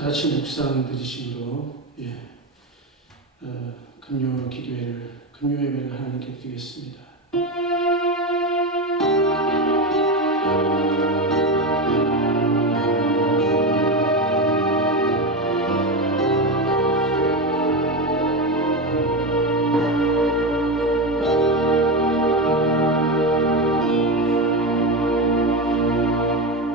다 같이 묵상 드리심으로 금요 예배를 하나님께 드리겠습니다.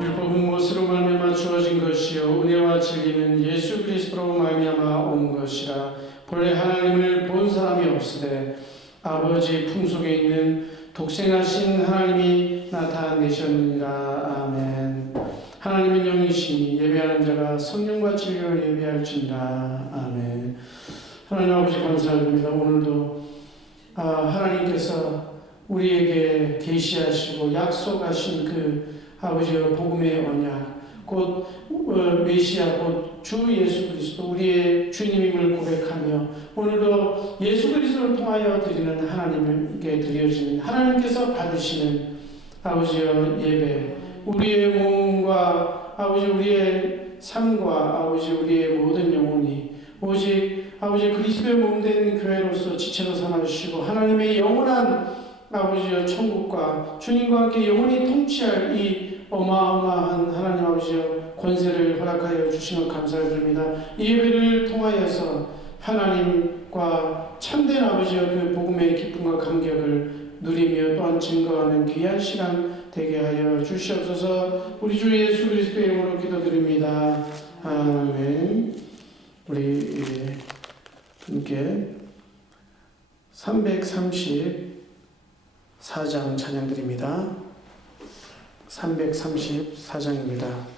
율법은 무엇으로 말미암아 주어진 것이요 은혜와 진리는 예수 그리스도로 말미암아 온 것이라. 본래 하나님을 본 사람이 없으되 아버지 품속에 있는 독생하신 하나님이 나타내셨느니라. 아멘. 하나님은 영이시니 예배하는 자가 성령과 진리로 예배할지니라. 아멘. 하나님 아버지 감사드립니다. 오늘도 하나님께서 우리에게 계시하시고 약속하신 그 아버지의 복음의 언약, 곧 메시아, 곧 주 예수 그리스도 우리의 주님임을 고백하며 오늘도 예수 그리스도를 통하여 드리는 하나님께 드려지는 하나님께서 받으시는 아버지의 예배, 우리의 몸과 아버지 우리의 삶과 아버지 우리의 모든 영혼이 오직 아버지 그리스도의 몸된 교회로서 지체로 삼아주시고 하나님의 영원한 아버지의 천국과 주님과 함께 영원히 통치할 이 어마어마한 하나님 아버지의 권세를 허락하여 주시면 감사드립니다. 이 예배를 통하여서 하나님과 참된 아버지의 그 복음의 기쁨과 감격을 누리며 또한 증거하는 귀한 시간 되게 하여 주시옵소서. 우리 주 예수 그리스도의 이름으로 기도드립니다. 아멘. 우리 함께 334장 찬양드립니다. 334장입니다.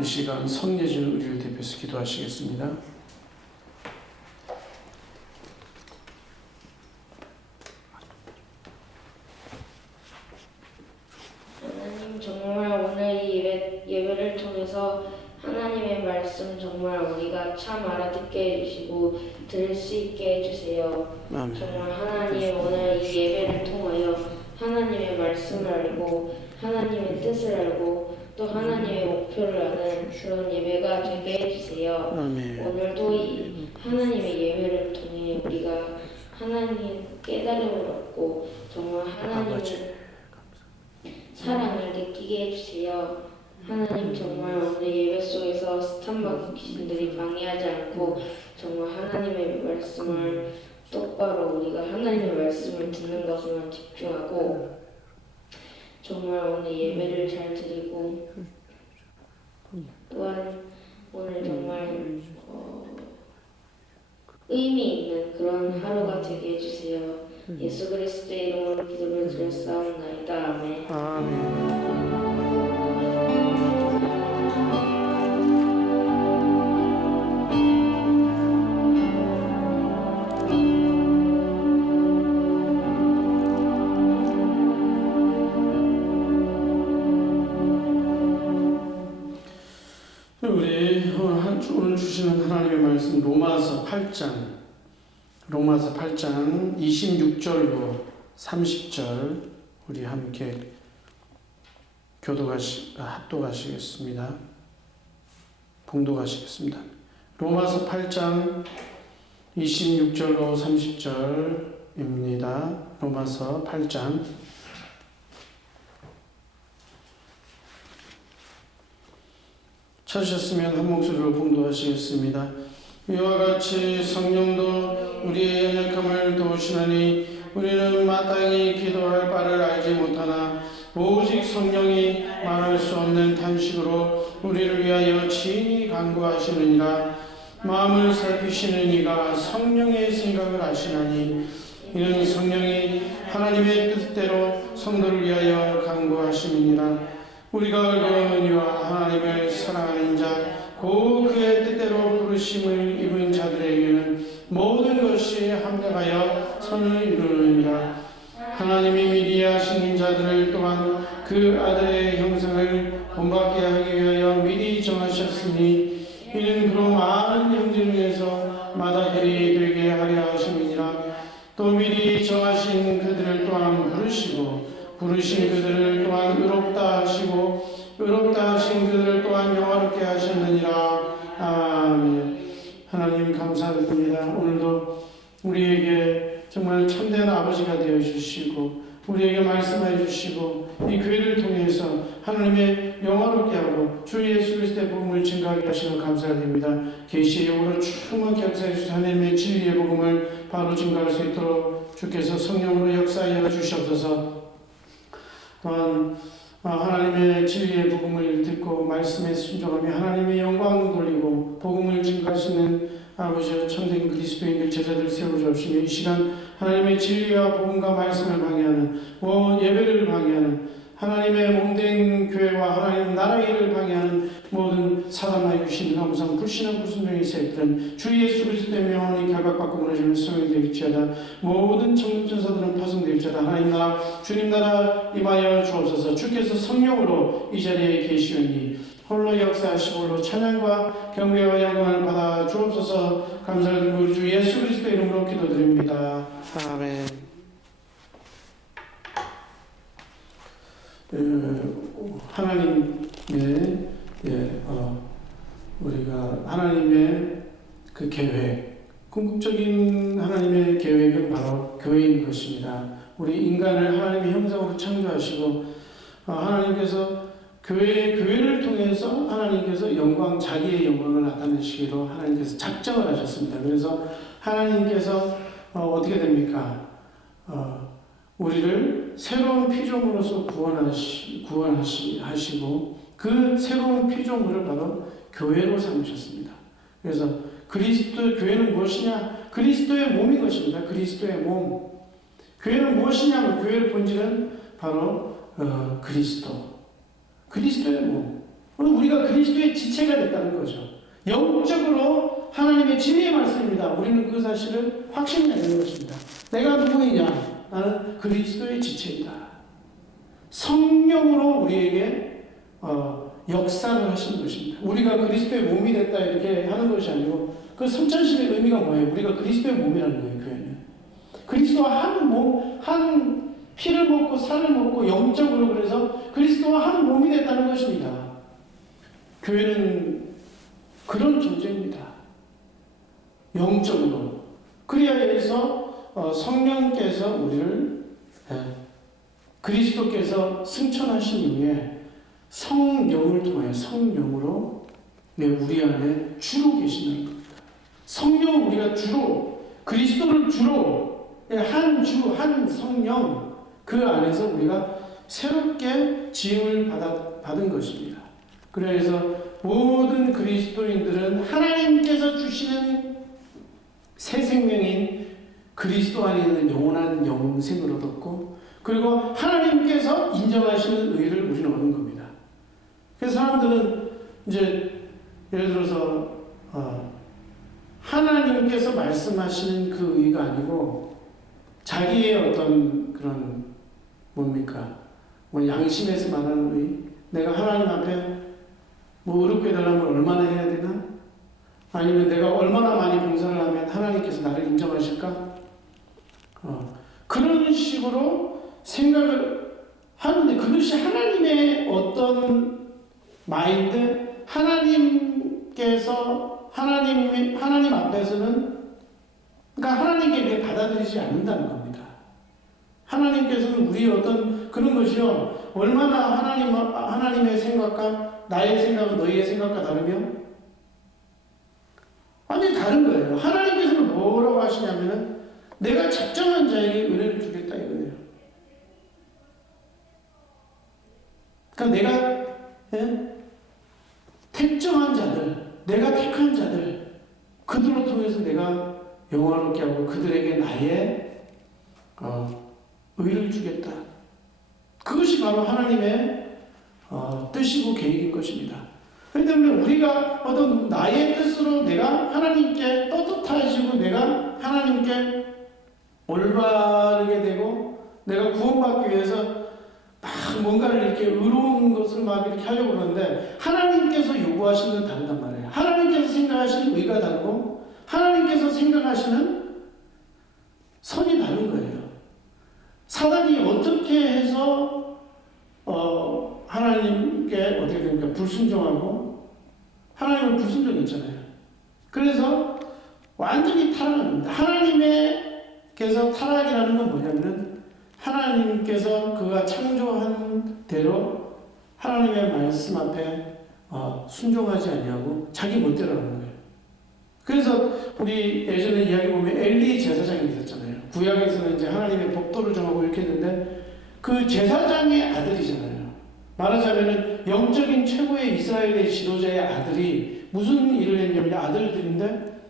이 시간 성예준 우리를 대표해서 기도하시겠습니다. 하나님, 정말 오늘 이 말씀 정말 우리가 참 알아듣게 해주시고 들을 수 있게 해주세요. 아멘. 정말 하나님 오늘 이 예배를 통하여 하나님의 말씀을 알고 하나님의 뜻을 알고 또 하나님의 목표를 아는 그런 예배가 되게 해주세요. 아멘. 오늘도 이 하나님의 예배를 통해 우리가 하나님 깨달음을 얻고 정말 하나님의 사랑을 느끼게 해주세요. 하나님 정말 오늘 예배 속에서 스탄마귀 귀신들이 방해하지 않고 정말 하나님의 말씀을 똑바로 우리가 하나님의 말씀을 듣는 것에만 집중하고 정말 오늘 예배를 잘 드리고 또한 오늘 정말 의미 있는 그런 하루가 되게 해주세요. 예수 그리스도의 이름으로 기도를 드렸사옵나이다. 아멘. 아멘. 우리 오늘 주시는 하나님의 말씀 로마서 8장 26절로 30절 우리 함께 합독하시겠습니다. 봉독하시겠습니다. 로마서 8장 26절로 30절입니다. 로마서 8장 찾으셨으면 한 목소리로 봉독하시겠습니다. 이와 같이 성령도 우리의 연약함을 도우시나니 우리는 마땅히 기도할 바를 알지 못하나 오직 성령이 말할 수 없는 탄식으로 우리를 위하여 친히 간구하시느니라. 마음을 살피시는 이가 성령의 생각을 아시나니 이는 성령이 하나님의 뜻대로 성도를 위하여 간구하심이니라. 우리가 의로운 이와 하나님을 사랑하는 자 곧 그의 뜻대로 부르심을 입은 자들에게는 모든 것이 합력하여 선을 이루느니라. 하나님이 미리 하신 자들을 또한 그 아들의 형상을 본받게 하기 위하여 미리 정하셨으니 이는 그로 많은 형제 중에서 마다들이 되게 하려 하심이니라. 또 미리 정하신 그들을 또한 부르신 그들을 또한 의롭다 하시고 의롭다 하신 그들을 또한 영화롭게 하셨느니라. 아멘. 하나님 감사드립니다. 오늘도 우리에게 정말 참된 아버지가 되어주시고 우리에게 말씀해 주시고 이 교회를 통해서 하나님의 영화롭게 하고 주 예수 그리스도의 복음을 증거하게 하시는 감사드립니다. 계시의 영으로 충만히 역사해 주신 하나님의 진리의 복음을 바로 증거할 수 있도록 주께서 성령으로 역사하여 주시옵소서. 또한 하나님의 진리의 복음을 듣고 말씀에 순종하며 하나님의 영광을 돌리고 복음을 증거하시는 아버지와 참된 그리스도인들 제자들 세워주옵시며 이 시간 하나님의 진리와 복음과 말씀을 방해하는 예배를 방해하는 하나님의 몸된 교회와 하나님 나라의 일을 방해하는 모든 사단과 유신, 함상, 불신한 불순종의 세력들은 주 예수 그리스도의 명함이 결박받고 무너지는 소용이 되겠지어다. 모든 천사들은 파송되겠지어다. 하나님 나라, 주님 나라 임하여 주옵소서. 주께서 성령으로 이 자리에 계시오니 홀로 역사하시고 홀로 찬양과 경배와 영광을 받아 주옵소서. 감사를 드리고 우리 주 예수 그리스도의 이름으로 기도드립니다. 아멘. 하나님의 우리가 하나님의 그 계획, 궁극적인 하나님의 계획은 바로 교회인 것입니다. 우리 인간을 하나님의 형상으로 창조하시고 하나님께서 교회를 통해서 하나님께서 자기의 영광을 나타내시기로 하나님께서 작정을 하셨습니다. 그래서 하나님께서 어떻게 됩니까? 우리를 새로운 피조물로서 구원하시고 그 새로운 피조물을 바로 교회로 삼으셨습니다. 그래서 교회는 무엇이냐? 그리스도의 몸인 것입니다. 그리스도의 몸. 교회는 무엇이냐면 교회의 본질은 바로 그리스도의 몸. 우리가 그리스도의 지체가 됐다는 거죠. 영적으로 하나님의 진리의 말씀입니다. 우리는 그 사실을 확신하는 것입니다. 내가 누구이냐? 나는 그리스도의 지체이다. 성령으로 우리에게 역사를 하신 것입니다. 우리가 그리스도의 몸이 됐다 이렇게 하는 것이 아니고 그 성찬식의 의미가 뭐예요? 우리가 그리스도의 몸이라는 거예요. 교회는 그리스도와 한 몸, 한 피를 먹고 살을 먹고 영적으로 그래서 그리스도와 한 몸이 됐다는 것입니다. 교회는 그런 존재입니다. 영적으로. 그래야 해서 성령께서 우리를 그리스도께서 승천하신 이후에 성령을 통해 성령으로 우리 안에 주로 계시는 겁니다. 성령 우리가 주로 그리스도를 주로 한 주, 한 성령 그 안에서 우리가 새롭게 지음을 받은 것입니다. 그래서 모든 그리스도인들은 하나님께서 주시는 새 생명인 그리스도 안에 있는 영원한 영생을 얻었고 그리고 하나님께서 인정하시는 의를 우리는 얻는 겁니다. 그래서 사람들은 이제 예를 들어서 하나님께서 말씀하시는 그 의가 아니고 자기의 어떤 그런 뭡니까? 뭐 양심에서 말하는 의, 내가 하나님 앞에 뭐 의롭게 되려면 얼마나 해야 되나? 아니면 내가 얼마나 많이 봉사를 하면 하나님께서 나를 인정하실까? 그런 식으로 생각을 하는데 그것이 하나님의 어떤 마인드, 하나님께서 하나님 앞에서는 그러니까 하나님께 받아들이지 않는다는 겁니다. 하나님께서는 우리의 어떤 그런 것이요 얼마나 하나님의 생각과 나의 생각은 너희의 생각과 다르면 완전히 다른 거예요. 하나님께서는 뭐라고 하시냐면은 내가 적정한 자에게 은혜를 주겠다 이거예요. 그러니까 내가 택정한 자들, 내가 택한 자들, 그들로 통해서 내가 영화롭게 하고 그들에게 나의 의를 주겠다. 그것이 바로 하나님의 뜻이고 계획인 것입니다. 그렇기 때문에 우리가 어떤 나의 뜻으로 내가 하나님께 떳떳해지고 내가 하나님께 올바르게 되고 내가 구원받기 위해서 막 뭔가를 이렇게 의로운 것을 막 이렇게 하려고 그러는데 하나님께서 요구하시는 건 다르단 말이에요. 하나님께서 생각하시는 의가 다르고 하나님께서 생각하시는 선이 다른 거예요. 사단이 어떻게 해서 하나님께 어떻게 됩니까? 불순종하고 하나님을 불순종했잖아요. 그래서 완전히 타락합니다. 하나님께서 타락이라는 건 뭐냐면은 하나님께서 그가 창조한 대로 하나님의 말씀 앞에 순종하지 아니하고 자기 멋대로 하는 거예요. 그래서 우리 예전에 이야기 보면 엘리 제사장이 있었잖아요. 구약에서는 이제 하나님의 법도를 정하고 이렇게 했는데 그 제사장의 아들이잖아요. 말하자면은 영적인 최고의 이스라엘의 지도자의 아들이 무슨 일을 했냐면 아들들인데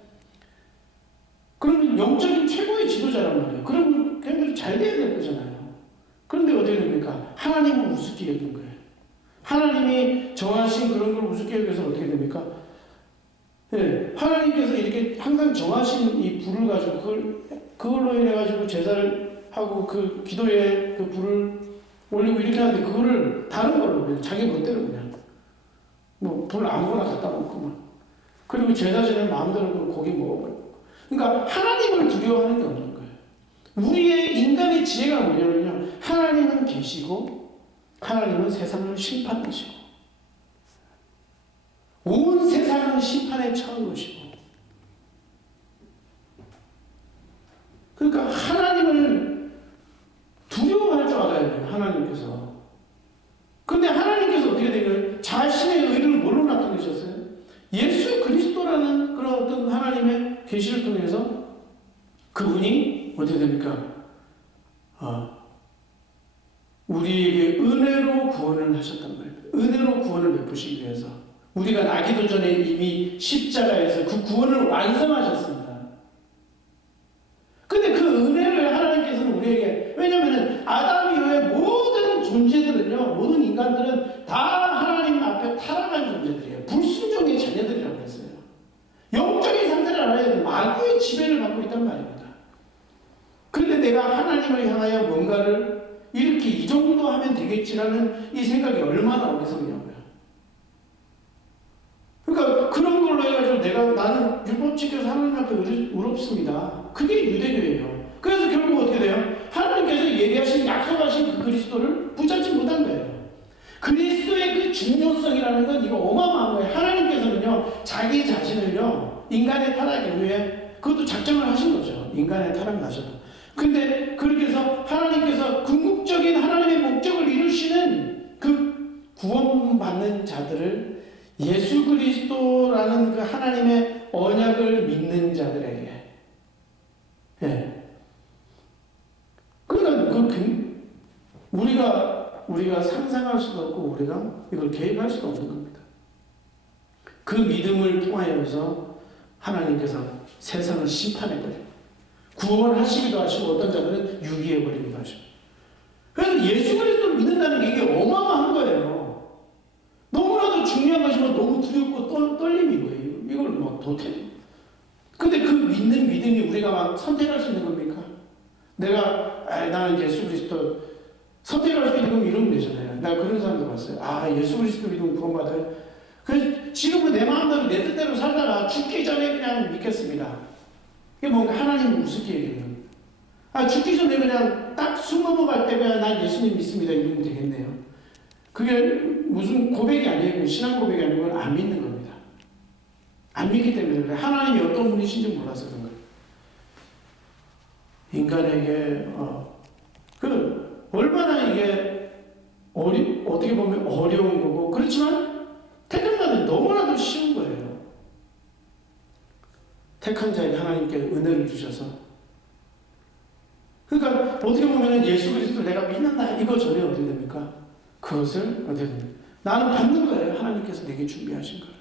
그러면 영적인 최고의 지도자란 말이에요. 그럼 걔들이 잘 돼야 될 거잖아요. 그런데 어떻게 됩니까? 하나님은 우습게 여긴 거예요. 하나님이 정하신 그런 걸 우습게 여겨서 어떻게 됩니까? 네, 하나님께서 이렇게 항상 정하신 이 불을 가지고 그걸로 인해 가지고 제사를 하고 그 기도에 그 불을 올리고 이렇게 하는데 그거를 다른 걸로 그냥 자기 멋대로 그냥 뭐 불 아무거나 갖다 놓고 그리고 제사 지내면 마음대로 고기 먹어버리고 그러니까 하나님을 두려워하는 게 없는 거예요. 우리의 인간의 지혜가 뭐냐면요 하나님은 계시고 하나님은 세상을 심판하시고 온 세상은 심판에 처한 것이고 그러니까 하나님을 두려워할 줄 알아야 돼요. 하나님께서. 그런데 하나님께서 어떻게 되면 자신의 의를 뭘로 나타내셨어요? 예수 그리스도라는 그런 어떤 하나님의 계시를 통해서 그분이 어떻게 됩니까? 우리에게 은혜로 구원을 하셨단 말이에요. 은혜로 구원을 베푸시기 위해서 우리가 나기도 전에 이미 십자가에서 그 구원을 완성하셨습니다. 근데 그 은혜를 하나님께서는 우리에게 왜냐하면 아담 이후에 모든 존재들은요 모든 인간들은 다 하나님 앞에 타락한 존재들이에요. 불순종의 자녀들이라고 했어요. 영적인 상태를 알아야 돼요. 마귀의 지배를 받고 있단 말입니다. 그런데 내가 하나님을 향하여 뭔가를 이렇게 이 정도 하면 되겠지라는 이 생각이 얼마나 어리석냐고요. 율법 지켜서 하나님 앞에 의롭습니다. 그게 유대교예요. 그래서 결국 어떻게 돼요? 하나님께서 예비하신 약속하신 그 그리스도를 붙잡지 못한 거예요. 그리스도의 그 중요성이라는 건 이거 어마어마한 거예요. 하나님께서는요, 자기 자신을요, 인간의 타락 이후에 그것도 작정을 하신 거죠. 인간의 타락 나셔도. 근데 그렇게 해서 하나님께서 궁극적인 하나님의 목적을 이루시는 그 구원받는 자들을 예수 그리스도라는 그 하나님의 언약을 믿는 자들에게, 예. 그러니까 우리가 상상할 수도 없고 우리가 이걸 계획할 수도 없는 겁니다. 그 믿음을 통하여서 하나님께서 세상을 심판해버리고 구원하시기도 하시고 어떤 자들은 유기해버리기도 하시고. 그래서 예수 그리스도를 믿는다는 게 이게 어마어마한 거예요. 너무나도 중요한 것이고 너무 두렵고 떨림인 거예요. 이걸 막 도태해. 근데 그 믿는 믿음이 우리가 막 선택할 수 있는 겁니까? 나는 예수 그리스도 선택할 수 있는 건 이러면 되잖아요. 나 그런 사람도 봤어요. 예수 그리스도 믿으면 구원받아요. 그래서 지금은 내 마음대로 내 뜻대로 살다가 죽기 전에 그냥 믿겠습니다. 이게 뭔가 하나님을 우습게 얘기해요. 죽기 전에 그냥 딱 숨 넘어갈 때 그냥 난 예수님 믿습니다 이러면 되겠네요. 그게 무슨 고백이 아니고 신앙 고백이 아니고 안 믿는 겁니다. 안 믿기 때문에 그래. 하나님이 어떤 분이신지 몰라서 그런 거예요. 인간에게 얼마나 이게 어떻게 보면 어려운 거고, 그렇지만 택한 자는 너무나도 쉬운 거예요. 택한 자에게 하나님께 은혜를 주셔서. 그러니까 어떻게 보면 예수 그리스도 내가 믿는다 이거 전에 어떻게 됩니까? 그것을 어떻게 됩니까? 나는 받는 거예요. 하나님께서 내게 준비하신 거예요.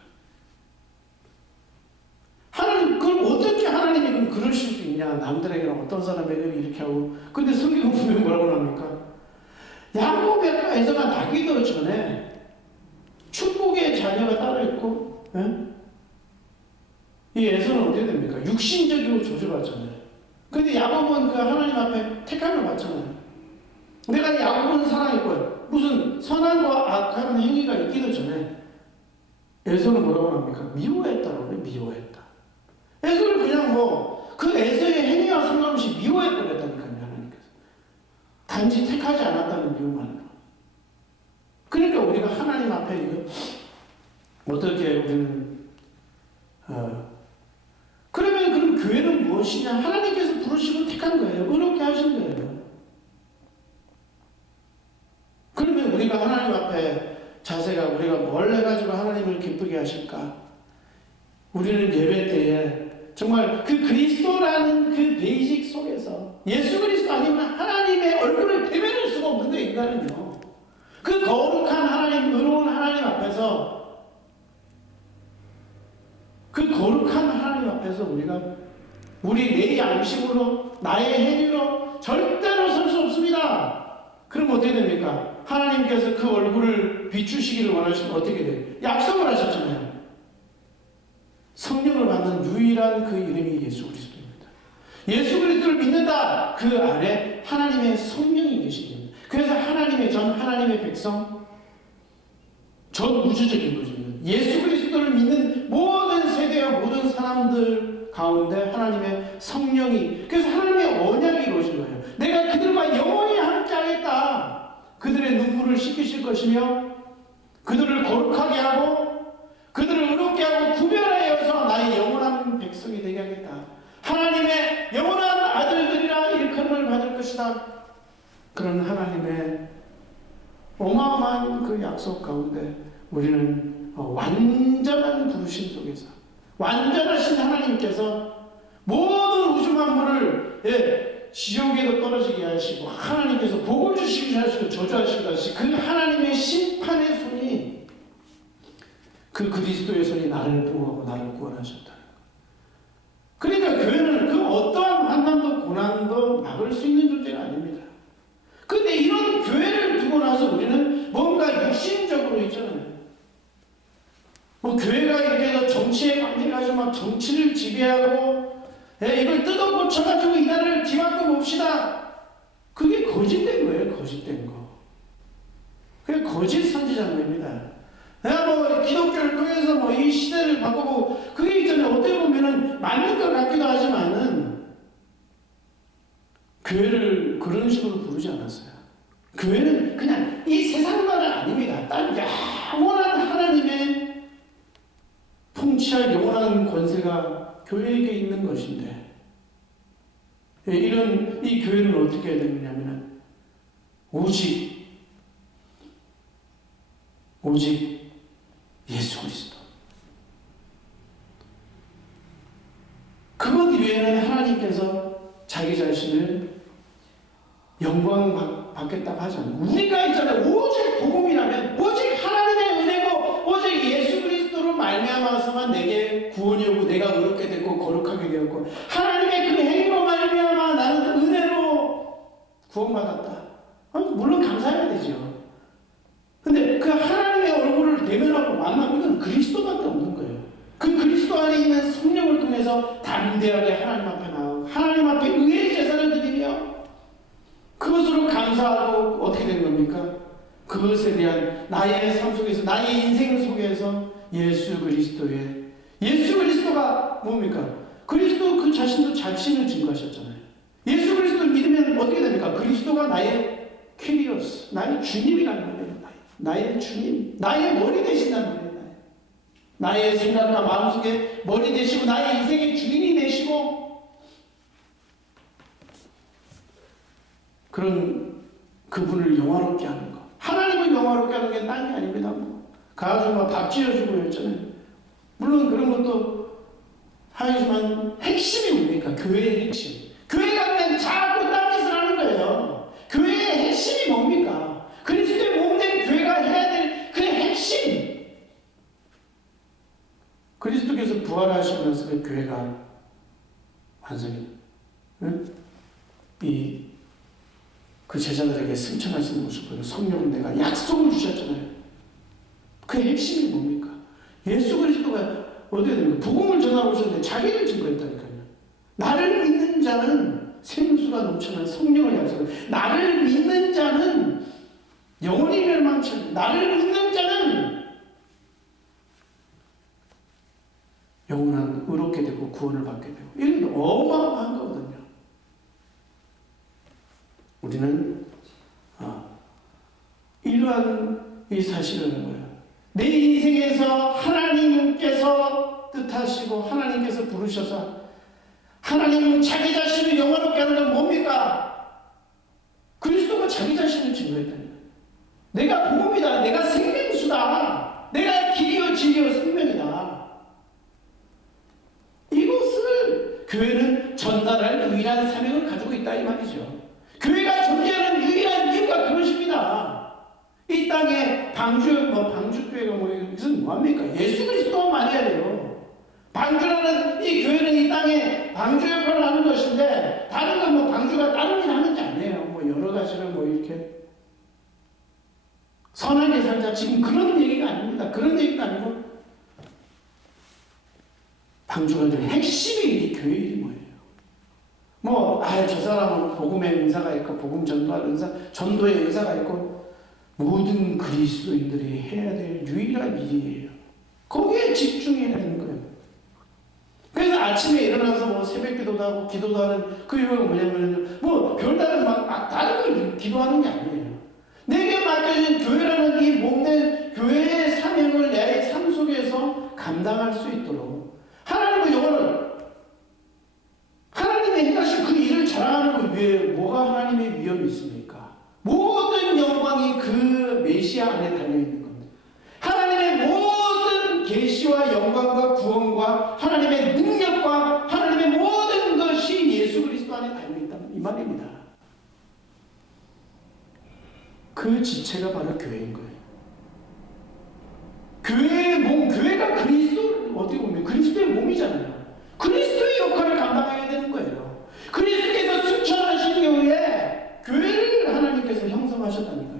하나님, 그럼 어떻게 하나님이 그럼 그러실 수 있냐? 남들에게는 어떤 사람에게는 이렇게 하고. 근데 성경은 분명히 뭐라고 합니까? 야곱의 에서가 나기도 전에 축복의 자녀가 따로 있고, 이 에서는 어떻게 됩니까? 육신적으로 저주받잖아요. 근데 야곱은 그 하나님 앞에 택함을 받잖아요. 내가 야곱은 사랑했고요. 무슨 선한과 악한 행위가 있기도 전에 에서는 뭐라고 합니까? 미워했다라고 해요. 미워했다. 에서를 그냥 그 에서의 행위와 상관없이 미워해버렸다니까요. 하나님께서. 단지 택하지 않았다는 이유만으로. 그러니까 우리가 하나님 앞에 이거 어떻게 우리는 그러면 그럼 교회는 무엇이냐? 하나님께서 부르시고 택한 거예요. 의롭게 하신 거예요. 그러면 우리가 하나님 앞에 자세가 우리가 뭘 해가지고 하나님을 기쁘게 하실까? 우리는 예배 때에 정말 그 그리스도라는 그 베이직 속에서 예수 그리스도 아니면 하나님의 얼굴을 대면할 수가 없는데 인간은요. 그 거룩한 하나님, 의로운 하나님 앞에서 그 거룩한 하나님 앞에서 우리 내 양심으로 나의 행위로 절대로 설 수 없습니다. 그럼 어떻게 됩니까? 하나님께서 그 얼굴을 비추시기를 원하시면 어떻게 돼요? 약속을 하셨잖아요. 성령을 받는 유일한 그 이름이 예수 그리스도입니다. 예수 그리스도를 믿는다. 그 안에 하나님의 성령이 계십니다. 그래서 하나님의 백성, 전 우주적인 거죠. 예수 그리스도를 믿는 모든 세대와 모든 사람들 가운데 하나님의 성령이, 그래서 하나님의 언약이 이루어진 거예요. 내가 그들과 영원히 함께 하겠다. 그들의 눈물을 씻기실 것이며 그들을 거룩하게 하고 그들을 의롭게 하고 구별하여서 나의 영원한 백성이 되게 하겠다. 하나님의 영원한 아들들이라 일컬음을 받을 것이다. 그런 하나님의 어마어마한 그 약속 가운데 우리는 완전한 부르심 속에서 완전하신 하나님께서 모든 우주 만물을 지옥에도 떨어지게 하시고 하나님께서 복을 주시게 하시고 저주하시기도 하시고 그 하나님의 심판의 손이 그 그리스도의 손이 나를 보호하고 나를 구원하셨다. 그러니까 교회는 그 어떠한 환난도 고난도 막을 수 있는 존재가 아닙니다. 근데 이런 교회를 두고 나서 우리는 뭔가 육신적으로 있잖아요. 교회가 이렇게 해서 정치에 관계가지고 막 정치를 지배하고 이걸 뜯어 고쳐가지고 이 나라를 뒤바꿔 봅시다. 그게 거짓된 거예요. 거짓된 거. 그게 거짓 선지자입니다. 내가 뭐 기독교를 통해서 뭐 이 시대를 바꾸고 그게 있잖아요. 어떻게 보면은 맞는 것 같기도 하지만은 교회를 그런 식으로 부르지 않았어요. 교회는 그냥 이 세상 나라 아닙니다. 딱 영원한 하나님의 통치할 영원한 권세가 교회에게 있는 것인데 이런 이 교회는 어떻게 해야 되느냐면은 오직 예수 그리스도. 그것 위에는 하나님께서 자기 자신을 영광 받겠다고 하지 않아요. 우리가 있잖아요. 오직 복음이라면 오직 하나님의 은혜고 오직 예수 그리스도로 말미암아서만 내게 구원이 오고 내가 의롭게 됐고 거룩하게 되었고 하나님의 그 행위로 말미암아 나는 은혜로 구원받았다. 물론 감사해야 되죠. 근데 그 하나님의 얼굴을 대면하고 만나고 이건 그리스도밖에 없는 거예요. 그 그리스도 안에 있는 성령을 통해서 담대하게 하나님 앞에 나오고 하나님 앞에 의의 제사를 드리며 그것으로 감사하고 어떻게 된 겁니까? 그것에 대한 나의 삶 속에서 나의 인생 속에서 예수 그리스도가 뭡니까? 그리스도 그 자신도 자신을 증거하셨잖아요. 예수 그리스도 믿으면 어떻게 됩니까? 그리스도가 나의 퀴리오스, 나의 주님이라는 거예요. 나의 주님, 나의 머리 되신다는 거예요. 나의 생각과 마음속에 머리 되시고 나의 인생의 주인이 되시고 그런 그분을 영화롭게 하는 것. 하나님을 영화롭게 하는 게 딴 게 아닙니다. 가가지고 밥 지어주고 했잖아요. 물론 그런 것도 하지만 핵심이 뭡니까? 교회의 핵심. 교회 가면 자꾸 딴 짓을 하는 거예요. 교회의 핵심이 뭡니까? 그리스도의 몸된 교회가 해야 될 그 핵심. 그리스도께서 부활하시면서 그 교회가 완성이 그 제자들에게 승천하시는 모습을 보고 성령은 내가 약속을 주셨잖아요. 그 핵심이 뭡니까? 예수 그리스도가 어디에 됩니까? 복음을 전하고 오셨는데 자기를 증거했다니까요. 나를 믿는 자는 생수가 넘쳐나는 성령을 약속해. 나를 믿는 자는 영원히 멸망치 않고 나를 믿는 자는 영원한 의롭게 되고 구원을 받게 되고 이건 어마어마한 거거든요. 우리는 이러한 이 사실을 하는 거예요. 내 인생에서 하나님께서 뜻하시고 하나님께서 부르셔서 하나님은 자기 자신을 영화롭게 하는 건 뭡니까? 그리스도가 자기 자신을 증거했다는 거예요. 내가 복음이다. 내가 생명수다. 내가 길이요 진리요 생명이다. 이것을 교회는 전달할 유일한 사명을 가지고 있다 이 말이죠. 교회가 존재하는 유일한 이유가 그것입니다. 이 땅에 방주교회가 이것은 뭐합니까? 예수 그리스도만 말해야 돼요. 방주라는 이 교회는 이 땅에 방주 역할을 하는 것인데 다른 건 방주가 다른 일 하는 게 아니에요. 여러 가지를 이렇게 선하게 살자 지금 그런 얘기가 아닙니다. 그런 얘기가 아니고 방주가 핵심이 이 교회 일이 뭐예요? 저 사람은 복음의 은사가 있고 복음 전도할 은사, 전도의 은사가 있고 모든 그리스도인들이 해야 될 유일한 일이에요. 거기에 집중해야 되는 거예요. 그래서 아침에 일어나서 새벽 기도도 하고 기도도 하는 그 이유가 뭐냐면 별다른 다른 걸 기도하는 게 아니에요. 내게 맡겨진 교회라는 이 몸된 교회의 사명을 내 삶 속에서 감당할 수 있도록 하나님의 영혼을 하나님의 행하신 그 일을 자랑하는 것 위에 뭐가 하나님의 위엄이 있습니까? 모든 영광이 그 메시아 안에 달려있는 겁니다. 하나님의 모든 계시와 영광과 구원과 하나님의 능력과 하나님의 모든 것이 예수 그리스도 안에 달려있다 이 말입니다. 그 지체가 바로 교회인 거예요. 교회의 몸, 교회가 그리스도 어떻게 보면 그리스도의 몸이잖아요. 그리스도의 역할을 감당해야 되는 거예요. 그리스도께서 승천하신 이후에 교회를 하나님께서 형성하셨다니까요.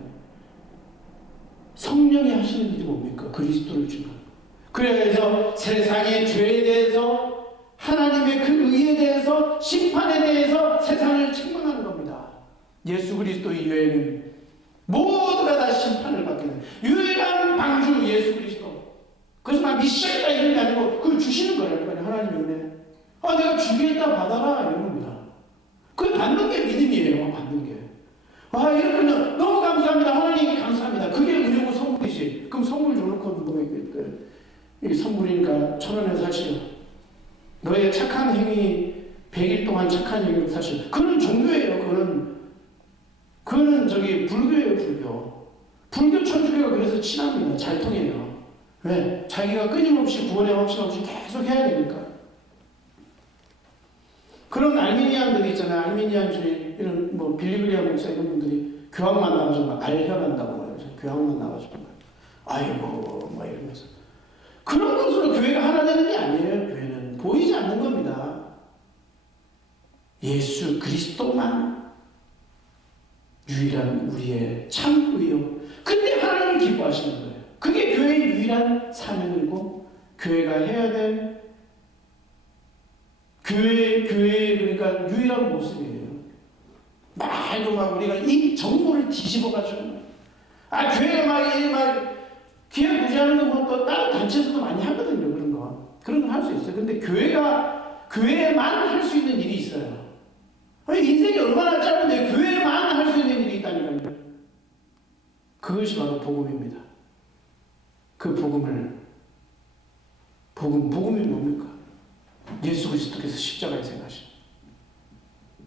성령이 하시는 일이 뭡니까? 그리스도를 주는. 그래서 세상의 죄에 대해서 하나님의 그 의에 대해서 심판에 대해서 세상을 책망하는 겁니다. 예수 그리스도 이외에는 모두가 다 심판을 받게 됩니다. 유일한 방주 예수 그리스도 미션이다 이런 게 아니고 그걸 주시는 거라니까요. 하나님의 은혜. 내가 주겠다 받아라 이런 겁니다. 그걸 받는 게 믿음이에요. 받는 게. 이렇게 너무 감사합니다. 하나님 감사합니다. 그게 은혜고 선물이지. 그럼 선물 줘놓고 뭐 이 선물이니까 1,000원에 사시오. 너의 착한 행위 100일 동안 착한 행위로 사시오. 그런 종교예요. 그거는 불교예요. 불교 천주교가 그래서 친합니다. 잘 통해요. 왜? 자기가 끊임없이 구원의 확신 없이 계속 해야 되니까. 그런 알미니안들이 있잖아요. 알미니안 주의 이런 빌리그리아 목사 이런 분들이 교황만 나와서 막 발현한다고 말이죠. 교황만 나와서 아이고 이러면서 그런 것으로 교회가 하나 되는 게 아니에요. 교회는 보이지 않는 겁니다. 예수 그리스도만 유일한 우리의 참 의요. 근데 하나님을 기뻐하시는 거예요. 그게 교회의 유일한 사명이고 교회가 해야 될 교회 그러니까 유일한 모습이에요. 말도 우리가 이 정보를 뒤집어가지고 교회가 막 귀한 구제하는 거 또 다른 단체에서도 많이 하거든요. 그런 거 할 수 있어요. 근데 교회만 할 수 있는 일이 있어요. 인생이 얼마나 짧은데 교회만 할 수 있는 일이 있다니까요. 그것이 바로 복음입니다. 그 복음이 뭡니까? 예수 그리스도께서 십자가에서 행하신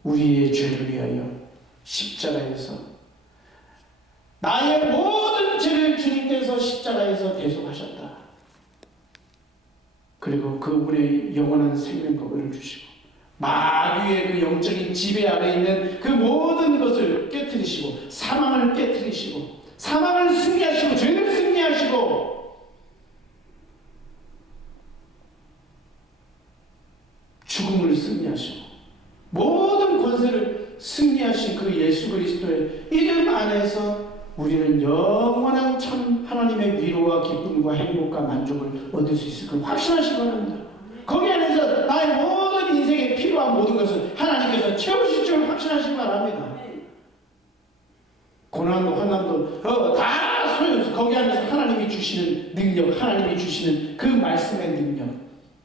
우리의 죄를 위하여 십자가에서 나의 모든 죄를 주님께서 십자가에서 대속하셨다. 그리고 그분의 영원한 생명과 의를 주시고 마귀의 그 영적인 지배 아래 있는 그 모든 것을 깨트리시고 사망을 깨트리시고 사망을 승리하시고 죄를 승리하시고 죽음을 승리하시고 모든 권세를 승리하신 그 예수 그리스도의 이름 안에서 우리는 영원한 참 하나님의 위로와 기쁨과 행복과 만족을 얻을 수 있을 걸 확신하시기 바랍니다. 거기 안에서 나의 모든 인생에 필요한 모든 것을 하나님께서 채우실 줄 확신하시기 바랍니다. 고난도 환난도 다 소용없어. 거기 안에서 하나님이 주시는 능력, 하나님이 주시는 그 말씀의 능력,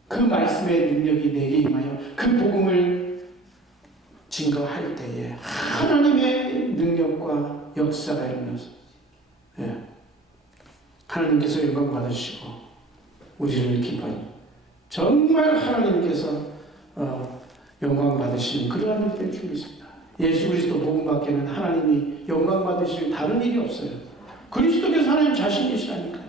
그 말씀의 능력이 내게 임하여 그 복음을 증거할 때에 하나님의 능력과 역사가 일어나서 하나님께서 영광 받으시고 우리를 기뻐하니 정말 하나님께서 영광 받으시는 그러한 일을 주고 있습니다. 예수 그리스도 복음밖에는 하나님이 영광 받으실 다른 일이 없어요. 그리스도께서 하나님 자신이시라니까요.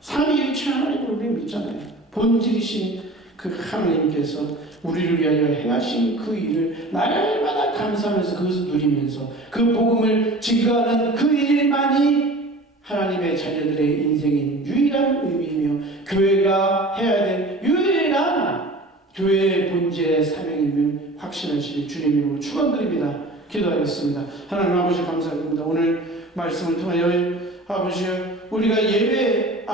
삼위일체 하나님을 우리 믿잖아요. 본질이신 그 하나님께서 우리를 위하여 행하신 그 일을 날마다 감사하면서 그것을 누리면서 그 복음을 증거하는 그 일만이 하나님의 자녀들의 인생인 유일한 의미이며 교회가 해야 될 유일한 교회의 본질의 사명임을 확신하실 주님 이름으로 축원드립니다. 기도하겠습니다. 하나님 아버지 감사드립니다. 오늘 말씀을 통하여 아버지 우리가 이 예배의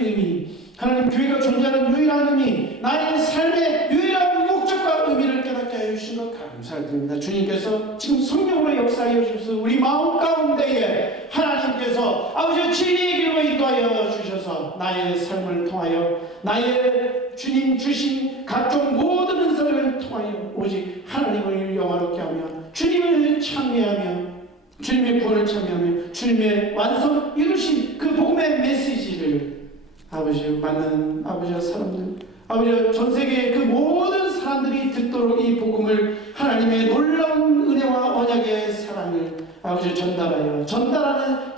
의미 하나님 교회가 존재하는 유일한 의미 나의 삶의 유일한 목적과 의미를 깨닫게 하여 주신 것 감사드립니다. 주님께서 지금 성령으로 역사하여 주셔서 우리 마음 가운데에 하나님께서 아버지 진리의 길로 인도하여 주셔서 나의 삶을 통하여 나의 주님 주신 각종 모든 은사를 통하여 오직 하나님을 영화롭게 하며 주님을 찬미하며 주님의 구원을 찬미하며 주님의 완성 이루신 그 복음의 메시지를 아버지 만나는 아버지와 사람들 아버지 전 세계의 그 모든 사람들이 듣도록 이 복음을 하나님의 놀라운 은혜와 언약의 사랑을 아버지 전달하여 전달하는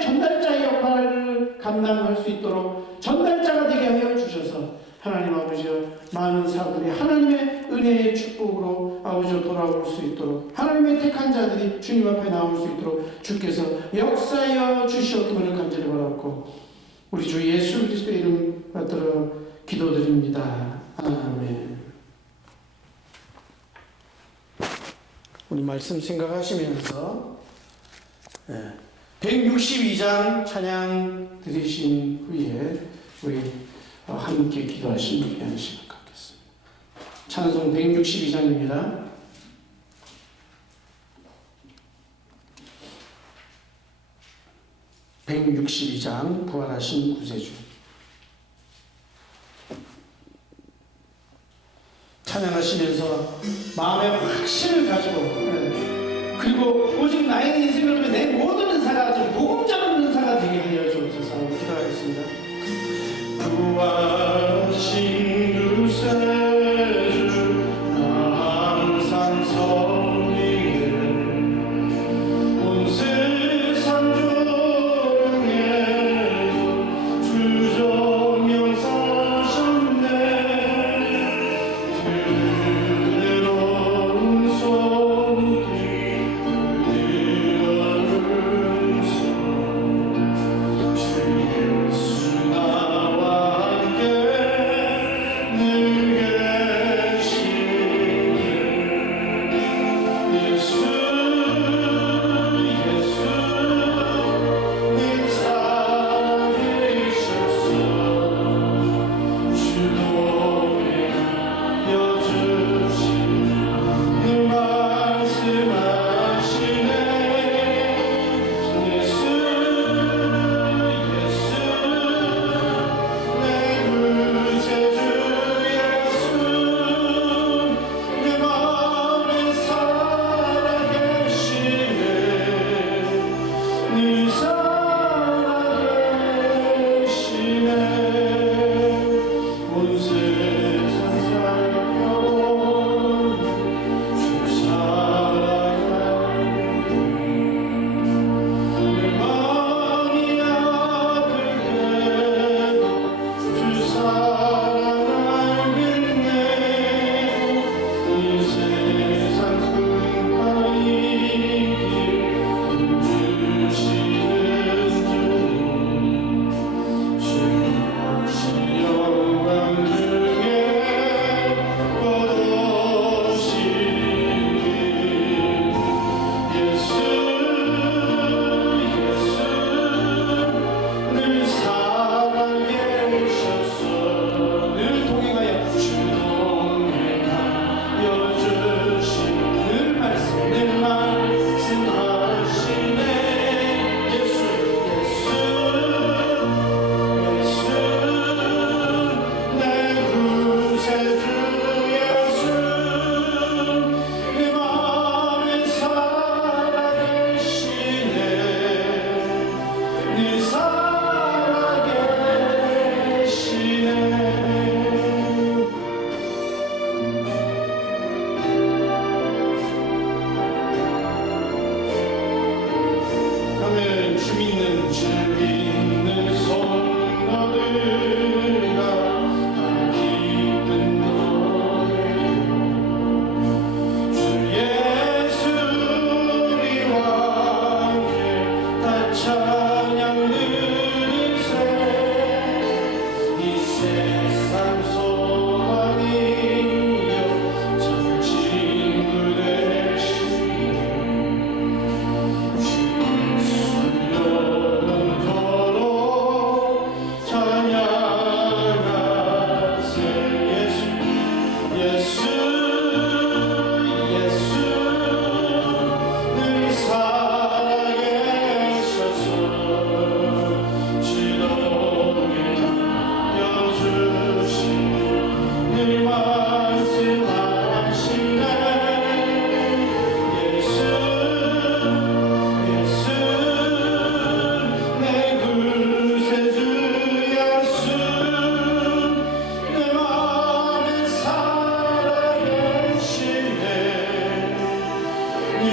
전달자의 역할을 감당할 수 있도록 전달자가 되게 하여 주셔서 하나님 아버지여 많은 사람들이 하나님의 은혜의 축복으로 아버지여 돌아올 수 있도록 하나님의 택한 자들이 주님 앞에 나올 수 있도록 주께서 역사하여 주시옵기를 간절히 바라고 우리 주 예수 그리스도의 이름 받들어 기도드립니다. 아멘. 우리 말씀 생각하시면서 162장 찬양 들으신 후에 우리 함께 기도하시는 귀한 시간 갖겠습니다. 찬송 162장입니다. (162장) 부활하신 구세주 찬양하시면서 마음의 확신을 가지고 그리고 오직 나의 인생을 위해 내 모든 은사가 좀 복음 전하는 은사가 되게 하여 주옵소서. 기도하겠습니다. 부활하신 구세주 항상 섬기네 온 세상 조명에 주 정령 사셨네 그대로운 손길 그대로운 손 주 예수 나와 함께 늘 계시네 예수 예수 늘 살아계셔서 주동에 여주신 늘 말씀하시네 예수 예수 내 구세주 예수 내 마음에 살아계시네 늘 살아계시네 온 세상 살펴온 주 사랑하네 내 마음이 아플 때도 주 사랑 알겠네 이 세상 흠가이길 주시는 주 영광 중에 거두시니 예수 예수 늘 살아계셔서 늘 동행하여 주 동행하여 주신 늘 말씀하시네 예수 예수 예수 내 구세주 예수 내 마음에 살아계시네 늘 살아계시네 아멘. 주 믿는 성도들과 다 기쁜 노래 주 예수 우리와 함께 다 찬양 드리세 이 세상 소망이여 참 친구 되시네 영원토록 찬양하세 예수 예수 예수 늘 살아계셔서 주동에 여주신 늘 말씀하시네 예수 예수 내 구세주 예수 내 마음에 살아계시네 늘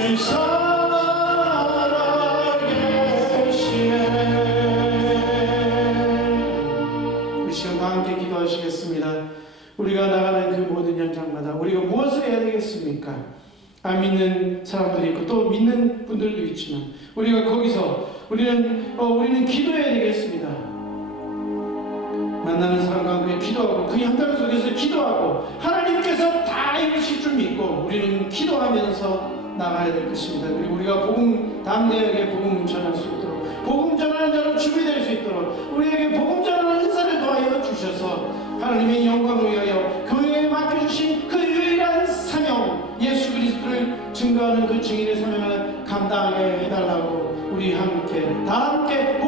살아계시네 이 시간 다 함께 기도하시겠습니다. 우리가 나가는 그 모든 현장마다 우리가 무엇을 해야 되겠습니까? 안 믿는 사람들이 있고 또 믿는 분들도 있지만 우리가 거기서 우리는 기도해야 되겠습니다. 만나는 사람과 함께 기도하고 그 현장 속에서 기도하고 하나님께서 다 이루실 줄 믿고 우리는 기도하면서 나가야 될 것입니다. 그리고 우리가 복음 담대하게 복음 전할 수 있도록 복음 전하는 자로 준비될 수 있도록 우리에게 복음 전하는 은사를 더하여 주셔서 하나님의 영광을 위하여 교회에 맡겨주신 그 유일한 사명 예수 그리스도를 증거하는 그 증인의 사명을 감당하게 해달라고 우리 함께 다 함께